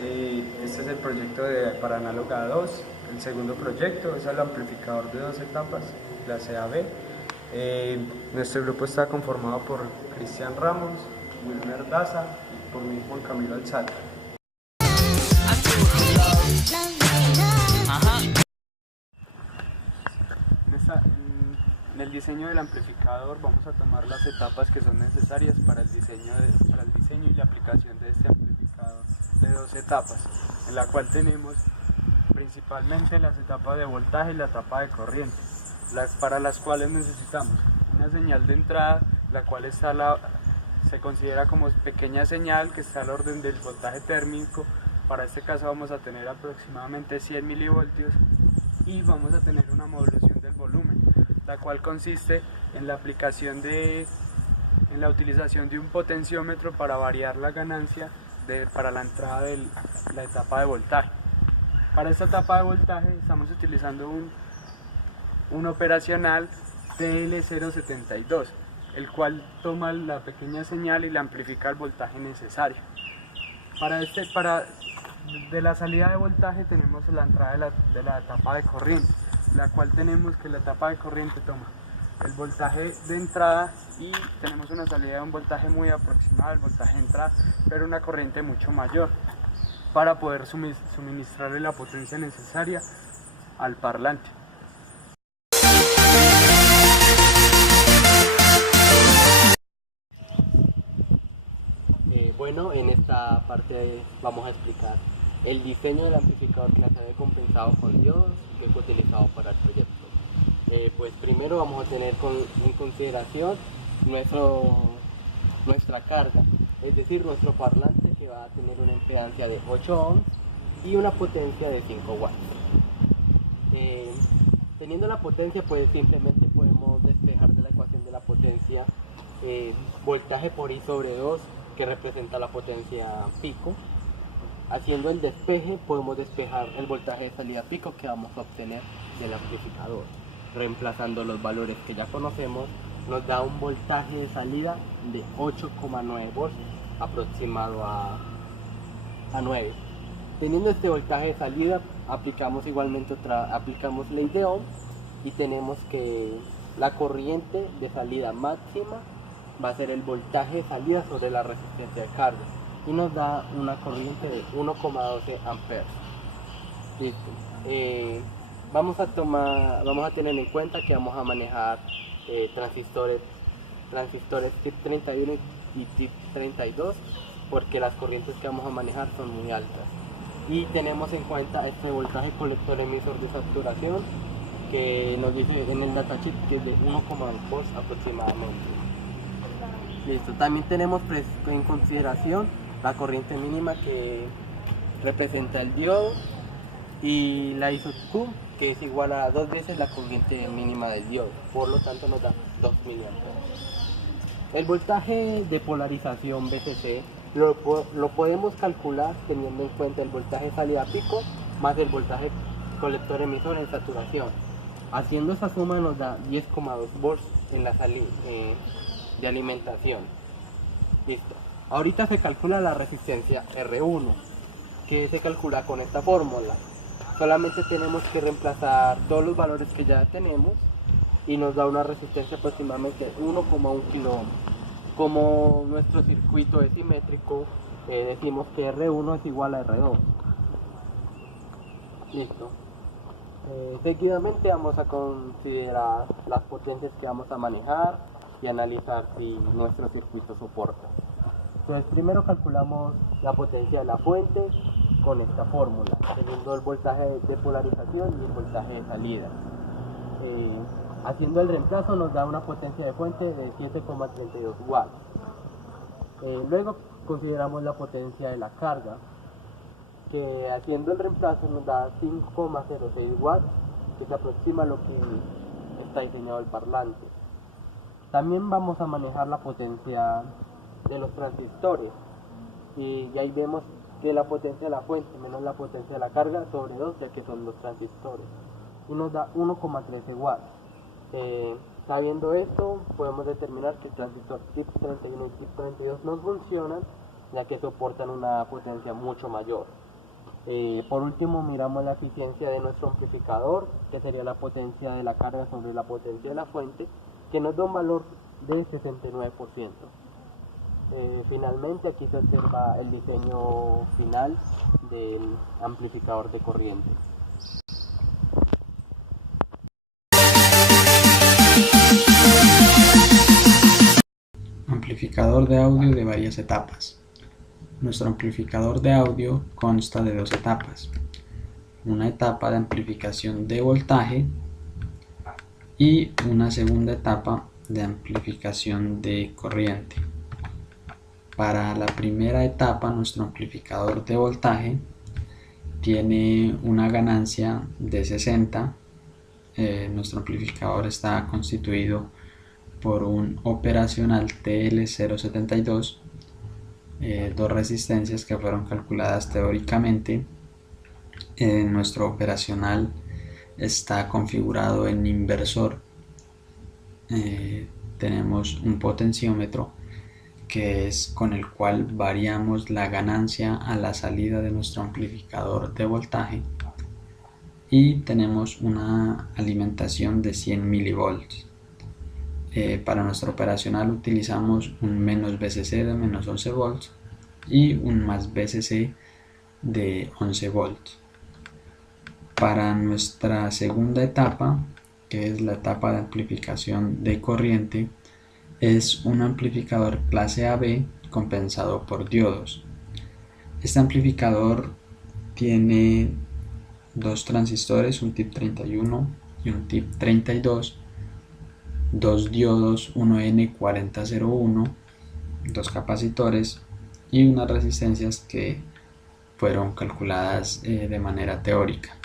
Este es el proyecto para análoga 2. El segundo proyecto es el amplificador de 2 etapas, clase AB. Nuestro grupo está conformado por Cristian Ramos, Wilmer Daza y por mí, Juan Camilo Alzate. En el diseño del amplificador vamos a tomar las etapas que son necesarias para el diseño y la aplicación de este amplificador de 2 etapas, en la cual tenemos principalmente las etapas de voltaje y la etapa de corriente, para las cuales necesitamos una señal de entrada, la cual se considera como pequeña señal, que está al orden del voltaje térmico. Para este caso vamos a tener aproximadamente 100 milivoltios y vamos a tener una modulación del volumen, la cual consiste en la utilización de un potenciómetro para variar la ganancia para la entrada de la etapa de voltaje. Para esta etapa de voltaje estamos utilizando un operacional TL072, el cual toma la pequeña señal y le amplifica el voltaje necesario. De la salida de voltaje tenemos la entrada de la etapa de corriente, la cual tenemos que la etapa de corriente toma el voltaje de entrada y tenemos una salida de un voltaje muy aproximado al voltaje de entrada, pero una corriente mucho mayor para poder suministrarle la potencia necesaria al parlante. Bueno, en esta parte vamos a explicar el diseño del amplificador clase B compensado con diodos que fue utilizado para el proyecto. Pues primero vamos a tener en consideración nuestra carga, es decir, nuestro parlante, que va a tener una impedancia de 8 ohms y una potencia de 5 watts. Teniendo la potencia, pues simplemente podemos despejar de la ecuación de la potencia voltaje por I sobre 2, que representa la potencia pico. Haciendo el despeje podemos despejar el voltaje de salida pico que vamos a obtener del amplificador. Reemplazando los valores que ya conocemos, nos da un voltaje de salida de 8,9 volts aproximado a 9. Teniendo este voltaje de salida, aplicamos igualmente aplicamos ley de Ohm y tenemos que la corriente de salida máxima va a ser el voltaje de salida sobre la resistencia de carga y nos da una corriente de 1,12 amperes. Listo. Vamos a tener en cuenta que vamos a manejar transistores tip 31 y tip 32, porque las corrientes que vamos a manejar son muy altas. Y tenemos en cuenta este voltaje colector emisor de saturación, que nos dice en el datasheet que es de 1,2 volts aproximadamente. Listo. También tenemos en consideración la corriente mínima, que representa el diodo, y la ISO-Q, que es igual a 2 veces la corriente mínima del diodo, por lo tanto nos da 2 mA. El voltaje de polarización VCC lo podemos calcular teniendo en cuenta el voltaje salida pico más el voltaje colector emisor en saturación. Haciendo esa suma nos da 10,2 volts en la salida de alimentación. Listo. Ahorita se calcula la resistencia R1, que se calcula con esta fórmula. Solamente tenemos que reemplazar todos los valores que ya tenemos y nos da una resistencia aproximadamente de 1,1 kilo ohm. Como nuestro circuito es simétrico, decimos que R1 es igual a R2. Listo. Seguidamente vamos a considerar las potencias que vamos a manejar y analizar si nuestro circuito soporta. Entonces primero calculamos la potencia de la fuente con esta fórmula, teniendo el voltaje de polarización y el voltaje de salida. Haciendo el reemplazo nos da una potencia de fuente de 7,32 watts. Luego consideramos la potencia de la carga, que haciendo el reemplazo nos da 5,06 watts, que se aproxima a lo que está diseñado el parlante. También vamos a manejar la potencia de los transistores, y ahí vemos que la potencia de la fuente menos la potencia de la carga sobre 2, ya que son los transistores, y nos da 1,13 watts. Sabiendo esto, podemos determinar que el transistor tip 31 y tip 32 no funcionan, ya que soportan una potencia mucho mayor. Por último, miramos la eficiencia de nuestro amplificador, que sería la potencia de la carga sobre la potencia de la fuente, que nos da un valor del 69%. Finalmente, aquí se observa el diseño final del amplificador de corriente. Amplificador de audio de varias etapas. Nuestro amplificador de audio consta de dos etapas. Una etapa de amplificación de voltaje y una segunda etapa de amplificación de corriente. Para la primera etapa, nuestro amplificador de voltaje tiene una ganancia de 60. Nuestro amplificador está constituido por un operacional TL072, dos resistencias que fueron calculadas teóricamente. Nuestro operacional está configurado en inversor. Tenemos un potenciómetro que es con el cual variamos la ganancia a la salida de nuestro amplificador de voltaje, y tenemos una alimentación de 100 milivolts. Para nuestro operacional utilizamos un menos VCC de menos 11 volts y un más VCC de 11 volts. Para nuestra segunda etapa, que es la etapa de amplificación de corriente, es un amplificador clase AB compensado por diodos. Este amplificador tiene dos transistores, un tip 31 y un tip 32, dos diodos 1N4001, dos capacitores y unas resistencias que fueron calculadas de manera teórica.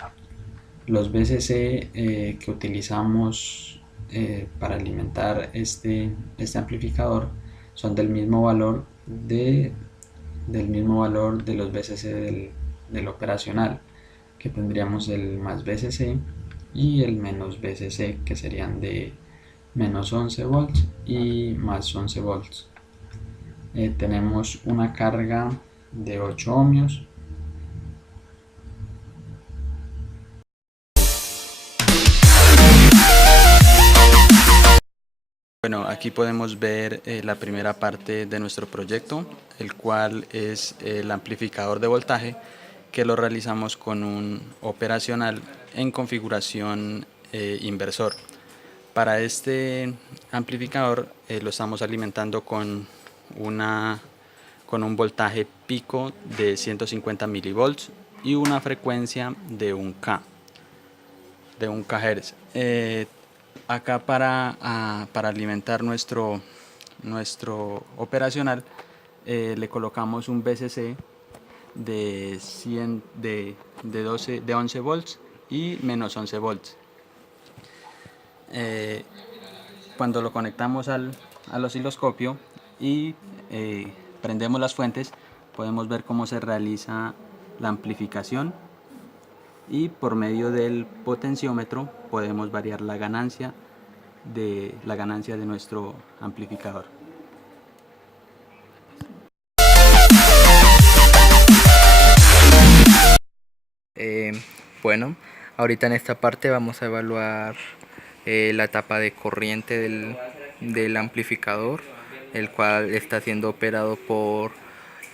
Los VCC que utilizamos para alimentar este amplificador son del mismo valor de los VCC del operacional, que tendríamos el más VCC y el menos VCC, que serían de menos 11 volts y más 11 volts. Tenemos una carga de 8 ohmios. Bueno, aquí podemos ver la primera parte de nuestro proyecto, el cual es el amplificador de voltaje, que lo realizamos con un operacional en configuración inversor. Para este amplificador lo estamos alimentando con un voltaje pico de 150 milivolts y una frecuencia de 1 kHz. Acá para alimentar nuestro operacional le colocamos un VCC de 11 volts y menos 11 volts. Cuando lo conectamos al osciloscopio y prendemos las fuentes, podemos ver cómo se realiza la amplificación, y por medio del potenciómetro podemos variar la ganancia de nuestro amplificador. Bueno, ahorita en esta parte vamos a evaluar la etapa de corriente del amplificador, el cual está siendo operado por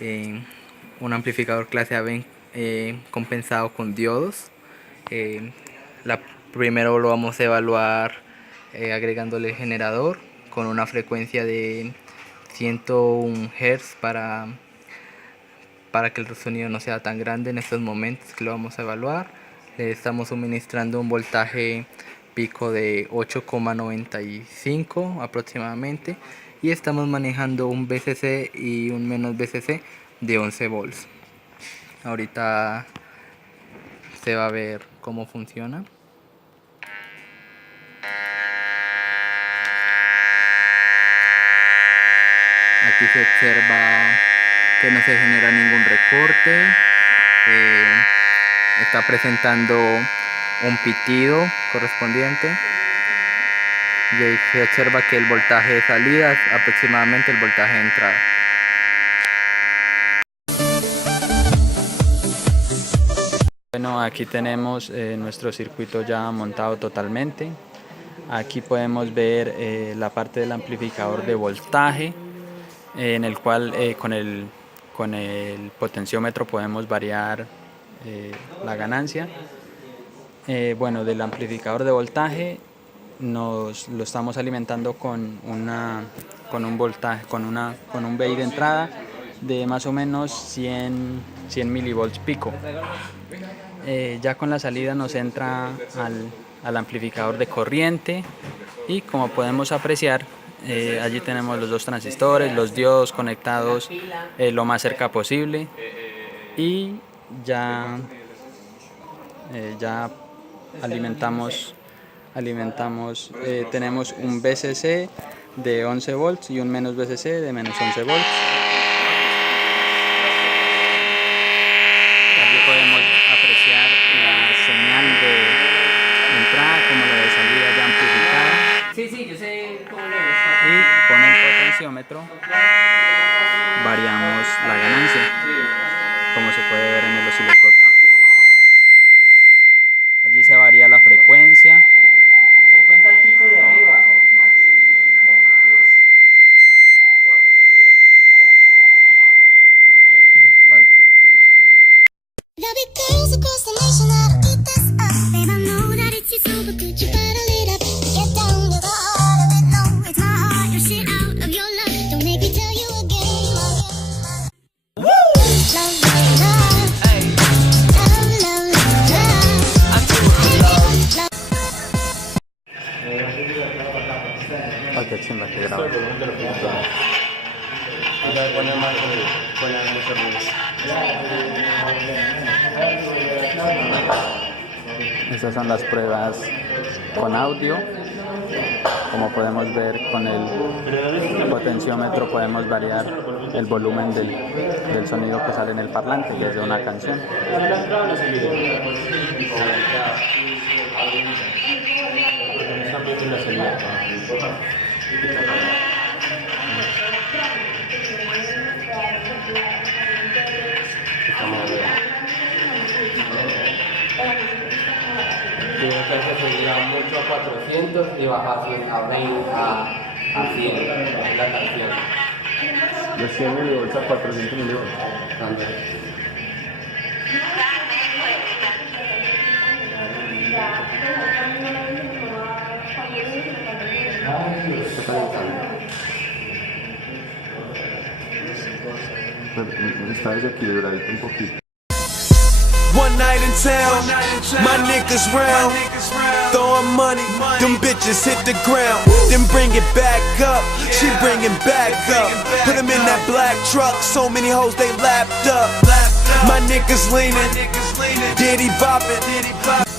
un amplificador clase AB compensado con diodos. Primero lo vamos a evaluar agregándole el generador con una frecuencia de 101 Hz para que el sonido no sea tan grande en estos momentos que lo vamos a evaluar. Le estamos suministrando un voltaje pico de 8,95 aproximadamente, y estamos manejando un VCC y un menos VCC de 11 volts. Ahorita se va a ver cómo funciona. Aquí se observa que no se genera ningún recorte. Está presentando un pitido correspondiente, y ahí se observa que el voltaje de salida es aproximadamente el voltaje de entrada. Bueno, aquí tenemos nuestro circuito ya montado totalmente. Aquí podemos ver la parte del amplificador de voltaje, en el cual con el potenciómetro podemos variar la ganancia. Bueno, del amplificador de voltaje lo estamos alimentando con un voltaje, con un VI de entrada de más o menos 100 milivolts pico. Ya con la salida nos entra al amplificador de corriente y como podemos apreciar, allí tenemos los dos transistores, los diodos conectados lo más cerca posible, y ya alimentamos, tenemos un VCC de 11 volts y un menos VCC de menos 11 volts. Allí podemos apreciar la señal de entrada como la de salida ya amplificada. Sí, yo sé cómo lo Y con el potenciómetro variamos la ganancia, como se puede ver en el osciloscopio. Allí se varía la frecuencia. Se cuenta el pico de arriba. Qué chimba que graba. Estas son las pruebas con audio. Como podemos ver, con el potenciómetro podemos variar el volumen del sonido que sale en el parlante desde una canción. Entonces subía mucho a 400 y bajaba a 20, a 100 en la canción. De 100 milivolts a 400 milivolts. Está desequilibradito un poquito. One night in town, my niggas round, throwing money, them bitches hit the ground, then bring it back up, she bring it back up, put them in that black truck, so many hoes they lapped up, my niggas leaning, Diddy bopping.